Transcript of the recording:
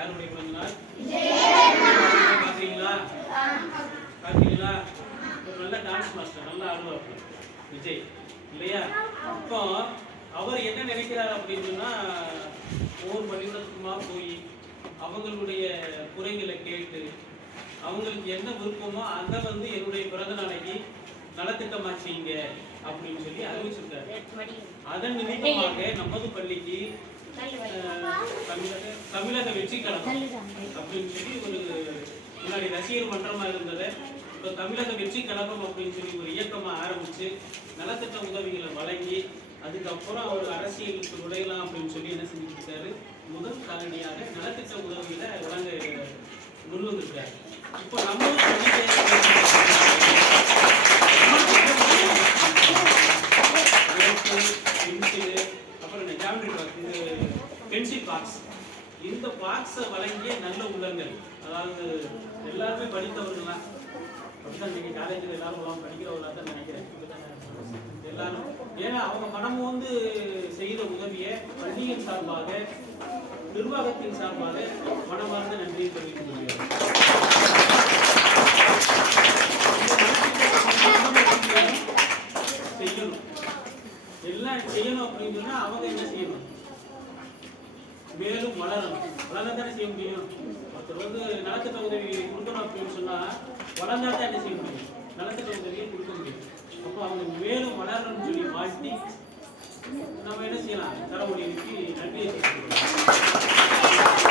யாருடைய பிறந்த நாள்? பாத்தீங்களா? பாத்தீங்களா? ஒரு நல்ல டான்ஸ் மாஸ்டர், நல்லா ஆடுவார் விஜய் இல்லையா? இப்போ அவர் என்ன நினைக்கிறார் அப்படின்னு சொன்னா, ஒவ்வொரு பள்ளிக்கூடத்துக்குமா போய் அவங்களுடைய குறைகளை கேட்டு அவங்களுக்கு என்ன விருப்பமோ அதை என்னுடைய பிறந்த நாளைக்கு நலத்திட்டமா செய்யுங்க அப்படின்னு சொல்லி அறிவிச்சிருக்காரு. அதன் நிமித்தமாக நமது பள்ளிக்கு தமிழக வெற்றி கழகம் அப்படின்னு சொல்லி ஒரு முன்னாடி ரசிகர் மன்றமா இருந்ததை இப்போ தமிழக வெற்றி கழகம் அப்படின்னு சொல்லி ஒரு இயக்கமா ஆரம்பிச்சு நலத்திட்ட உதவிகளை வழங்கி அதுக்கப்புறம் அவர் அரசியலுக்கு நுழையலாம் அப்படின்னு சொல்லி என்ன செஞ்சுருக்காரு, முதல் காலடியாக நலத்திட்ட உதவியில வழங்க முன் வந்திருக்காரு. இப்போ நம்ம பென்சில் பாக்ஸ், இந்த பாக்ஸை வழங்கிய நல்ல உள்ளங்கள், அதாவது எல்லாருமே படித்தவர்கள் தான். அப்படிதான் நீங்க காலேஜில் எல்லாரும் படிக்கிறவர்களாக தான் நினைக்கிறேன் எல்லாரும். ஏன்னா அவங்க மனமும் செய்த உதவியை பள்ளியின் சார்பாக நிர்வாகத்தின் சார்பாக மனமார்ந்த நன்றியை தெரிவிக்க முடியாது. செய்யணும், எல்லாம் செய்யணும் அப்படின்னு சொன்னா அவங்க என்ன செய்யணும், மேலும் வளரணும். வளர்ந்தானே செய்ய முடியும். ஒருத்தர் நலத்திட்ட உதவி கொடுக்கணும் அப்படின்னு சொன்னா வளர்ந்தா தான் என்ன செய்ய முடியும், நலத்திட்ட உதவியை கொடுக்க முடியும். அப்போ அவங்க மேலும் வளரணும்னு சொல்லி வாழ்த்தி நம்ம என்ன செய்யலாம், தர முடியுக்கு நன்றியை தெரிவிக்கிறோம்.